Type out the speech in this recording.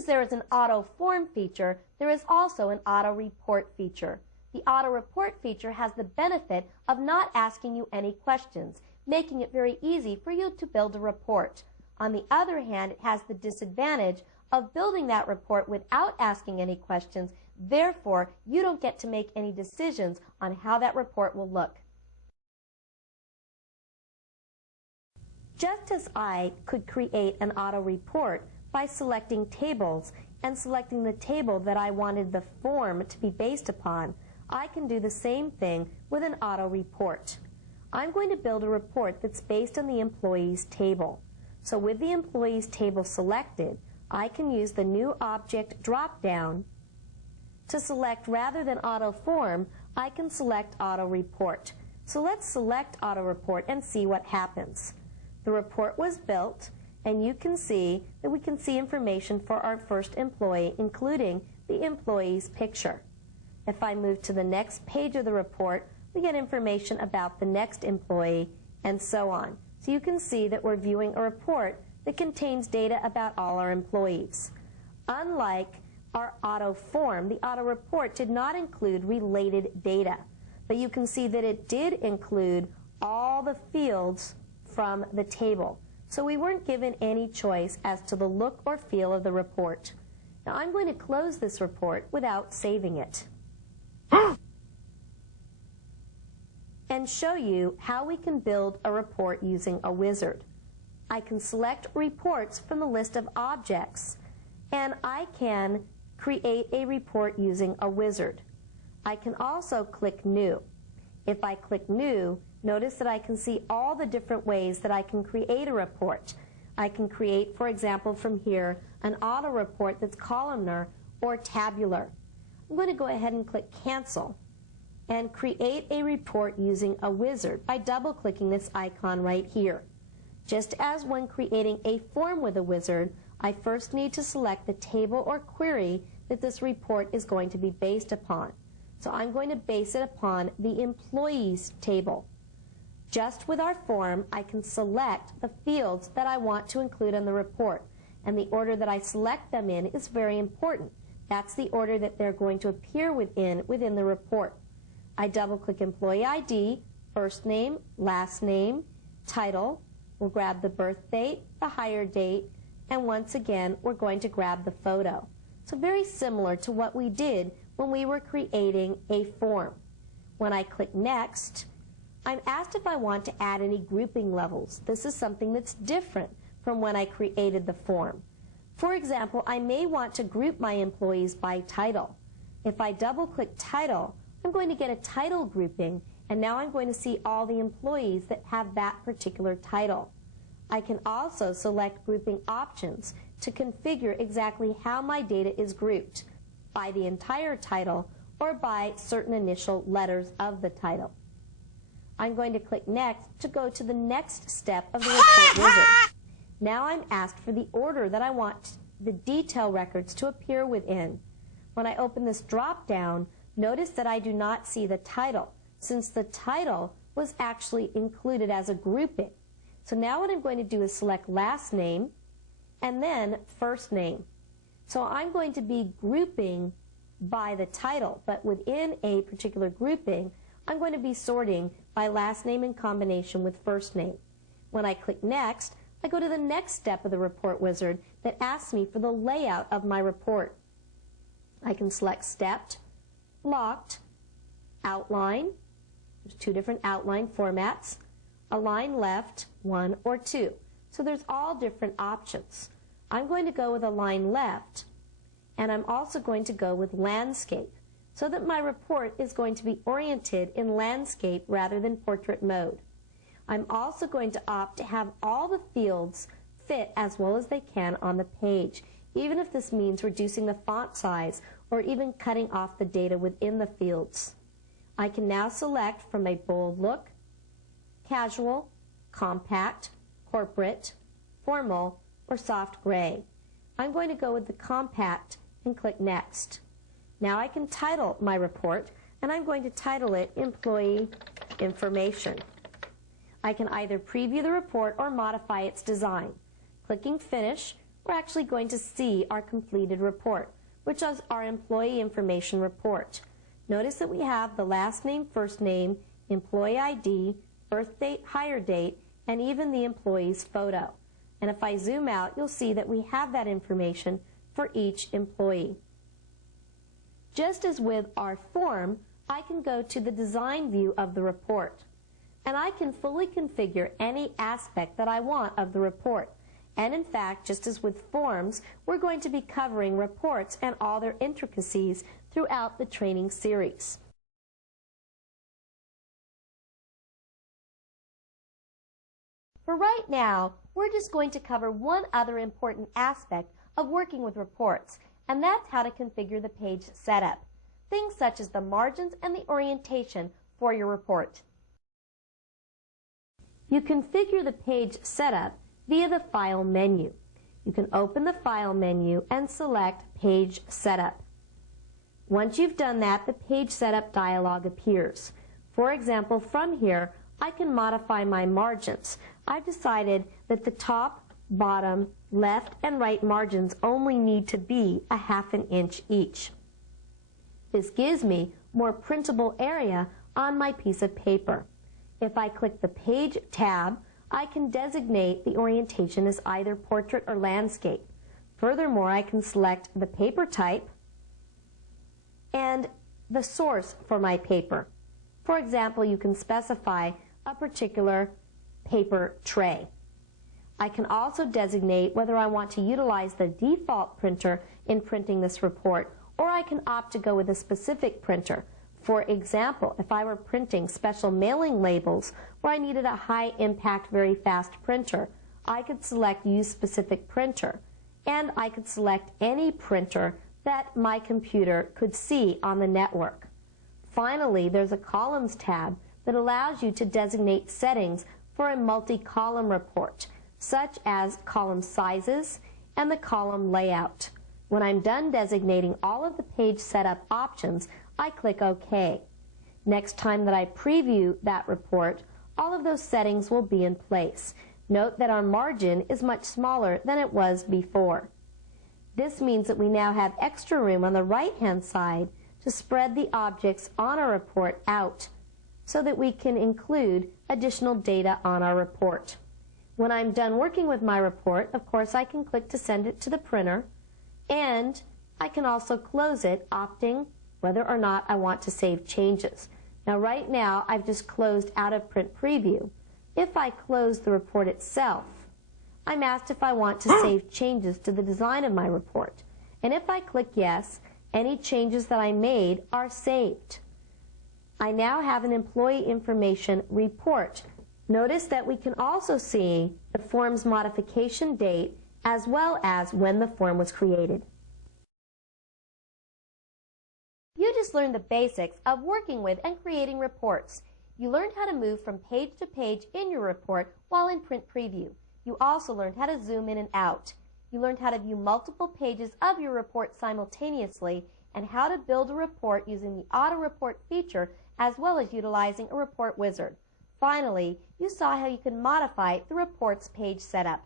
as there is an auto form feature, there is also an auto report feature. The auto report feature has the benefit of not asking you any questions, making it very easy for you to build a report. On the other hand, it has the disadvantage of building that report without asking any questions. Therefore, you don't get to make any decisions on how that report will look. Just as I could create an auto report by selecting tables and selecting the table that I wanted the form to be based upon, I can do the same thing with an auto report. I'm going to build a report that's based on the employees table. So with the employees table selected, I can use the new object drop-down to select, rather than auto form, I can select auto report. So let's select auto report and see what happens. The report was built, and you can see that we can see information for our first employee, including the employee's picture. If I move to the next page of the report, we get information about the next employee, and so on. So you can see that we're viewing a report that contains data about all our employees. Unlike our auto form, the auto report did not include related data, but you can see that it did include all the fields from the table. So we weren't given any choice as to the look or feel of the report. Now I'm going to close this report without saving it and show you how we can build a report using a wizard. I can select reports from the list of objects, and I can create a report using a wizard. I can also click New. If I click New, notice that I can see all the different ways that I can create a report. I can create, for example, from here, an auto report that's columnar or tabular. I'm going to go ahead and click Cancel and create a report using a wizard by double-clicking this icon right here. Just as when creating a form with a wizard, I first need to select the table or query that this report is going to be based upon. So I'm going to base it upon the employees table. Just with our form, I can select the fields that I want to include in the report, and the order that I select them in is very important. That's the order that they're going to appear within the report. I double-click Employee ID, first name, last name, title. We'll grab the birth date, the hire date, and once again, we're going to grab the photo. So very similar to what we did when we were creating a form. When I click Next, I'm asked if I want to add any grouping levels. This is something that's different from when I created the form. For example, I may want to group my employees by title. If I double-click Title, I'm going to get a title grouping, and now I'm going to see all the employees that have that particular title. I can also select grouping options to configure exactly how my data is grouped, by the entire title or by certain initial letters of the title. I'm going to click Next to go to the next step of the report wizard. Now I'm asked for the order that I want the detail records to appear within. When I open this drop-down, notice that I do not see the title, since the title was actually included as a grouping. So now what I'm going to do is select last name and then first name. So I'm going to be grouping by the title, but within a particular grouping, I'm going to be sorting by last name in combination with first name. When I click Next, I go to the next step of the report wizard that asks me for the layout of my report. I can select Stepped, Blocked, Outline. There's two different outline formats. Align Left, 1 or 2. So there's all different options. I'm going to go with Align Left, and I'm also going to go with Landscape, so that my report is going to be oriented in landscape rather than portrait mode. I'm also going to opt to have all the fields fit as well as they can on the page, even if this means reducing the font size or even cutting off the data within the fields. I can now select from a bold look, casual, compact, corporate, formal, or soft gray. I'm going to go with the compact and click Next. Now I can title my report, and I'm going to title it Employee Information. I can either preview the report or modify its design. Clicking Finish we're actually going to see our completed report, which is our employee information report. Notice that we have the last name, first name, employee ID, birth date, hire date, and even the employee's photo. And if I zoom out, you'll see that we have that information for each employee. Just as with our form, I can go to the design view of the report, and I can fully configure any aspect that I want of the report. And in fact, just as with forms, we're going to be covering reports and all their intricacies throughout the training series. For right now, we're just going to cover one other important aspect of working with reports, and that's how to configure the page setup. Things such as the margins and the orientation for your report. You configure the page setup via the File menu. You can open the File menu and select Page Setup. Once you've done that, the Page Setup dialog appears. For example, from here, I can modify my margins. I've decided that the top, bottom, left, and right margins only need to be 1/2 inch each. This gives me more printable area on my piece of paper. If I click the Page tab, I can designate the orientation as either portrait or landscape. Furthermore, I can select the paper type and the source for my paper. For example, you can specify a particular paper tray. I can also designate whether I want to utilize the default printer in printing this report, or I can opt to go with a specific printer. For example, if I were printing special mailing labels where I needed a high impact, very fast printer, I could select Use Specific Printer, and I could select any printer that my computer could see on the network. Finally, there's a Columns tab that allows you to designate settings for a multi-column report, such as column sizes and the column layout. When I'm done designating all of the page setup options, I click OK. Next time that I preview that report, all of those settings will be in place. Note that our margin is much smaller than it was before. This means that we now have extra room on the right-hand side to spread the objects on our report out so that we can include additional data on our report. When I'm done working with my report, of course, I can click to send it to the printer, and I can also close it, opting whether or not I want to save changes. Now, right now, I've just closed Out of Print Preview. If I close the report itself, I'm asked if I want to save changes to the design of my report. And if I click Yes, any changes that I made are saved. I now have an employee information report. Notice that we can also see the form's modification date as well as when the form was created. You just learned the basics of working with and creating reports. You learned how to move from page to page in your report while in print preview. You also learned how to zoom in and out. You learned how to view multiple pages of your report simultaneously and how to build a report using the AutoReport feature as well as utilizing a report wizard. Finally, you saw how you can modify the report's page setup.